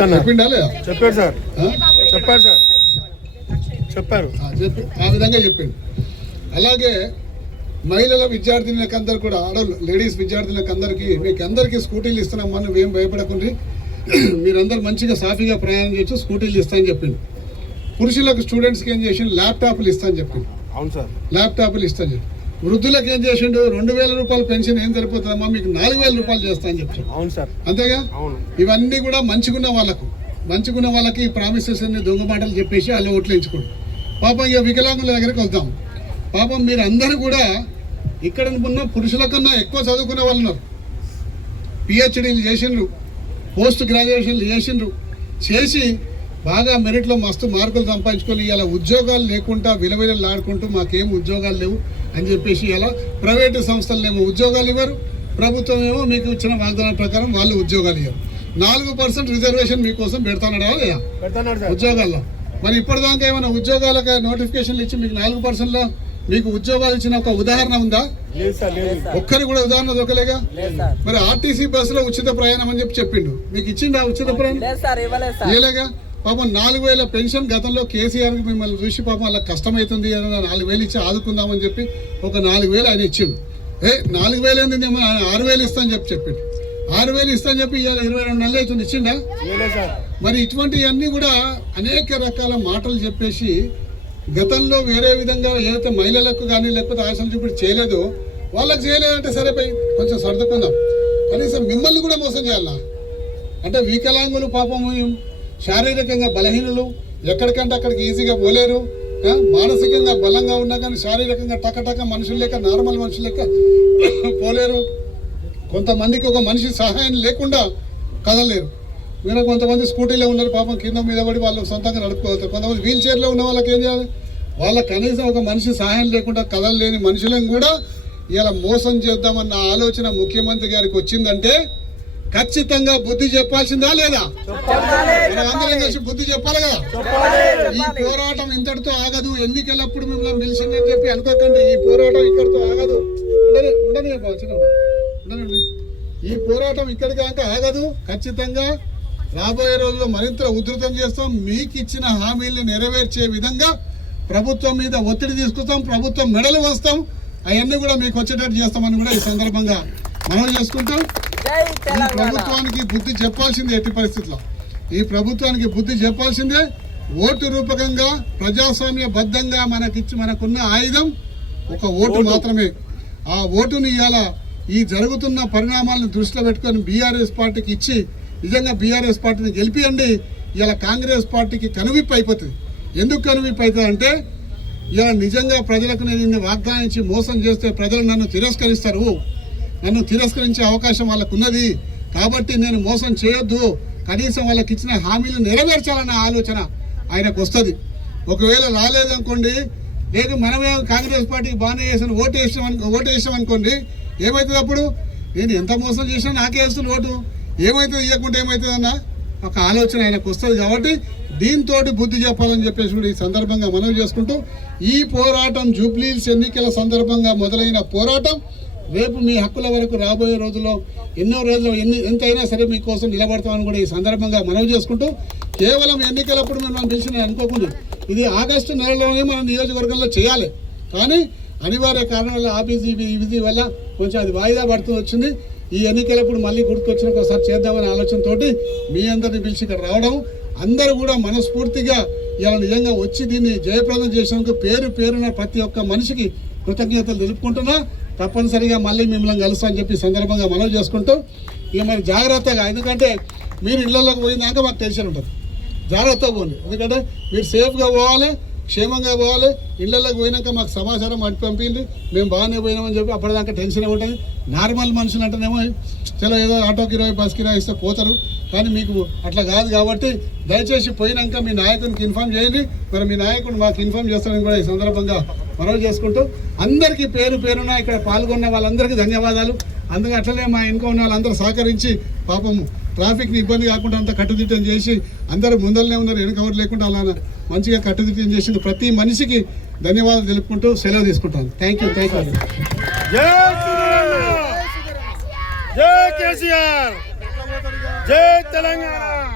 చెప్పిండా లేదా? చెప్పారు సార్, చెప్పారు సార్, చెప్పారు, ఆ విధంగా చెప్పిండు. అలాగే మహిళల విద్యార్థినులకందరూ కూడా, ఆడవాళ్ళు లేడీస్ విద్యార్థులకందరికీ మీకు అందరికీ స్కూటీలు ఇస్తున్నామని నువ్వేం భయపడకుండా మీరందరూ మంచిగా సాఫీగా ప్రయాణం చేయొచ్చు, స్కూటీలు ఇస్తామని చెప్పిండు. పురుషులకు స్టూడెంట్స్కి ఏం చేసిండు, ల్యాప్టాప్లు ఇస్తామని చెప్పిండు. అవును సార్, ల్యాప్టాప్లు ఇస్తాను చెప్పి. వృద్ధులకు ఏం చేసిండు, 2000 రూపాయలు పెన్షన్ ఏం సరిపోతుందమ్మా మీకు 4000 రూపాయలు చేస్తా అని చెప్పాడు. అవును సార్, అంతేగా. అవును. ఇవన్నీ కూడా మంచిగున్న వాళ్ళకి ఈ ప్రామిసెస్ అన్ని దొంగ మాటలు చెప్పేసి వాళ్ళు ఓట్లు ఎంచుకోండి. పాపం ఇక వికలాంగుల దగ్గరికి వద్దాం. పాపం మీరు అందరూ కూడా ఇక్కడ ఉన్న పురుషుల కన్నా ఎక్కువ చదువుకునే వాళ్ళు ఉన్నారు. పిహెచ్డీలు చేసిండ్రు, పోస్ట్ గ్రాడ్యుయేషన్లు చేసి బాగా మెరిట్లో మస్తు మార్కులు సంపాదించుకొని ఇలా ఉద్యోగాలు లేకుండా విలవిలలాడుకుంటూ మాకేం ఉద్యోగాలు లేవు అని చెప్పేసి ఇలా ప్రైవేటు సంస్థలనేమో ఉద్యోగాలు ఇవ్వరు, ప్రభుత్వం ఏమో మీకు ఇచ్చిన వాగ్దానం ప్రకారం వాళ్ళు ఉద్యోగాలు ఇవ్వరు. 4% రిజర్వేషన్ మీకోసం పెడతానడా లేదా ఉద్యోగాల్లో? మరి ఇప్పటిదాకా ఏమైనా ఉద్యోగాలకు నోటిఫికేషన్లు ఇచ్చి మీకు 4%లో మీకు ఉద్యోగాలు ఇచ్చిన ఒక ఉదాహరణ ఉందా? ఒక్కరి కూడా ఉదాహరణ దొరకలేగా. మరి ఆర్టీసీ బస్సులో ఉచిత ప్రయాణం అని చెప్పిండు, మీకు ఇచ్చిండా ఉచిత ప్రయాణం? ఇవ్వలేగా. పాపం 4000 పెన్షన్ గతంలో కేసీఆర్ మిమ్మల్ని చూసి పాపం వాళ్ళకి కష్టమవుతుంది, 4000 ఇచ్చి ఆదుకుందామని చెప్పి ఒక 4000 ఆయన ఇచ్చిండు. 4000 ఏంది, 6000 ఇస్తా అని చెప్పిండు. 6000 ఇస్తా అని చెప్పి ఇవాళ 22 నెలలు అవుతుంది, ఇచ్చిండా? మరి ఇటువంటివన్నీ కూడా అనేక రకాల మాటలు చెప్పేసి గతంలో వేరే విధంగా ఏదైతే మహిళలకు కానీ లేకపోతే ఆశలు చూపి చేయలేదో వాళ్ళకి చేయలేదంటే సరేపోయి కొంచెం సర్దుకుందాం. కనీసం మిమ్మల్ని కూడా మోసం చేయాలా అంటే వికలాంగులు పాపం శారీరకంగా బలహీనులు, ఎక్కడికంటే అక్కడికి ఈజీగా పోలేరు, మానసికంగా బలంగా ఉన్నా కానీ శారీరకంగా టకటక మనుషులు లేక నార్మల్ మనుషులు లేక పోలేరు. కొంతమందికి ఒక మనిషి సహాయం లేకుండా కదలలేరు. మీరు కొంతమంది స్కూటీలో ఉన్నారు, పాపం కింద మీద పడి వాళ్ళు సొంతంగా నడుపుకోగలుగుతారు. కొంతమంది వీల్ చైర్లో ఉన్న వాళ్ళకి ఏం చేయాలి? వాళ్ళకి కనీసం ఒక మనిషి సహాయం లేకుండా కదలలేని మనుషులను కూడా ఇలా మోసం చేద్దామన్న ఆలోచన ముఖ్యమంత్రి గారికి వచ్చిందంటే ఖచ్చితంగా బుద్ధి చెప్పాల్సిందా లేదా? అందరం కలిసి బుద్ధి చెప్పాలి కదా. ఈ పోరాటం ఇంతటితో ఆగదు, ఎన్నికలప్పుడు మిమ్మల్ని పిలిచిందని చెప్పి అనుకోకండి. ఈ పోరాటం ఇక్కడితో ఆగదు, ఉండనండి. ఈ పోరాటం ఇక్కడికి కాక ఆగదు. ఖచ్చితంగా రాబోయే రోజుల్లో మరింత ఉధృతం చేస్తాం. మీకు ఇచ్చిన హామీల్ని నెరవేర్చే విధంగా ప్రభుత్వం మీద ఒత్తిడి తీసుకొస్తాం, ప్రభుత్వం మెడలు వస్తాం, అవన్నీ కూడా మీకు వచ్చేటట్టు చేస్తామని కూడా ఈ సందర్భంగా మనం చేసుకుంటాం. ఈ ప్రభుత్వానికి బుద్ధి చెప్పాల్సిందే, ఎట్టి పరిస్థితుల్లో ఈ ప్రభుత్వానికి బుద్ధి చెప్పాల్సిందే. ఓటు రూపకంగా ప్రజాస్వామ్య బద్ధంగా మనకున్న ఆయుధం ఒక ఓటు మాత్రమే. ఆ ఓటుని ఇవాళ ఈ జరుగుతున్న పరిణామాలను దృష్టిలో పెట్టుకొని బీఆర్ఎస్ పార్టీకి ఇచ్చి నిజంగా బీఆర్ఎస్ పార్టీని గెలిపియండి. ఇలా కాంగ్రెస్ పార్టీకి కనువిప్పు అయిపోతుంది. ఎందుకు కనువిప్పు అవుతుంది అంటే ఇలా నిజంగా ప్రజలకు నేను వాగ్దానించి మోసం చేస్తే ప్రజలు నన్ను తిరస్కరిస్తారు, నన్ను తిరస్కరించే అవకాశం వాళ్ళకు ఉన్నది. కాబట్టి నేను మోసం చేయొద్దు, కనీసం వాళ్ళకి ఇచ్చిన హామీలు నెరవేర్చాలన్న ఆలోచన ఆయనకు వస్తుంది. ఒకవేళ రాలేదనుకోండి, లేదు మనమే కాంగ్రెస్ పార్టీకి బాగానే చేసాను ఓటు వేసామనుకోండి, ఏమవుతుంది అప్పుడు? నేను ఎంత మోసం చేసినా నాకే వేస్తున్న ఓటు, ఏమవుతుంది ఇవ్వకుంటే ఏమవుతుంది అన్న ఒక ఆలోచన ఆయనకు వస్తుంది. కాబట్టి దీంతో బుద్ధి చెప్పాలని చెప్పేసి కూడా ఈ సందర్భంగా మనవి చేసుకుంటూ ఈ పోరాటం జూబ్లీహిల్స్ ఎన్నికల సందర్భంగా మొదలైన పోరాటం రేపు మీ హక్కుల వరకు రాబోయే రోజుల్లో ఎన్నో రోజులు ఎంతైనా సరే మీకోసం నిలబడతామని కూడా ఈ సందర్భంగా మనవి చేసుకుంటూ కేవలం ఎన్నికలప్పుడు మిమ్మల్ని పిలిచిన అనుకోకుండా ఇది ఆగస్టు నెలలోనే మన నియోజకవర్గంలో చేయాలి. కానీ అనివార్య కారణాల ఆఫీసీ విధి వల్ల కొంచెం అది వాయిదా పడుతూ వచ్చింది. ఈ ఎన్నికలప్పుడు మళ్ళీ గుర్తుకొచ్చిన ఒకసారి చేద్దామనే ఆలోచనతోటి మీ అందరిని పిలిచి ఇక్కడ రావడం, అందరూ కూడా మనస్ఫూర్తిగా ఇలా నిజంగా వచ్చి దీన్ని జయప్రదం చేసినందుకు పేరున ప్రతి ఒక్క మనిషికి కృతజ్ఞతలు తెలుపుకుంటున్నా. తప్పనిసరిగా మళ్ళీ మిమ్మల్ని కలుస్తా అని చెప్పి సందర్భంగా మనవి చేసుకుంటూ ఇక మరి జాగ్రత్తగా, ఎందుకంటే మీరు ఇళ్లలోకి పోయిందాక మాకు టెన్షన్ ఉంటుంది, జాగ్రత్తగా పోండి. ఎందుకంటే మీరు సేఫ్గా పోవాలి, క్షేమంగా పోవాలి. ఇళ్లలోకి పోయినాక మాకు సమాచారం అటు పంపింది, మేము బాగానే పోయినామని చెప్పి అప్పటిదాకా టెన్షన్ ఉంటుంది. నార్మల్ మనుషులు అంటేనేమో చలో ఏదో ఆటోకి 20 బస్కి 20 ఇస్తే పోతారు, కానీ మీకు అట్లా కాదు. కాబట్టి దయచేసి పోయినాక మీ నాయకునికి ఇన్ఫార్మ్ చేయండి. మరి మీ నాయకుడు మాకు ఇన్ఫార్మ్ చేస్తారని కూడా ఈ సందర్భంగా మనవి చేసుకుంటూ అందరికీ పేరున ఇక్కడ పాల్గొన్న వాళ్ళందరికీ ధన్యవాదాలు. అందుకే అట్లనే మా వెనుక ఉన్న వాళ్ళందరూ సహకరించి పాపం ట్రాఫిక్ని ఇబ్బంది కాకుండా అంతా కట్టుదిట్టం చేసి అందరూ ముందరనే ఉన్నారు, వెనుకవరు లేకుండా అలా మంచిగా కట్టుదిట్టం చేసింది ప్రతి మనిషికి ధన్యవాదాలు తెలుపుకుంటూ సెలవు తీసుకుంటాను. Thank you. జై కేసీఆర్, జై తెలంగాణ.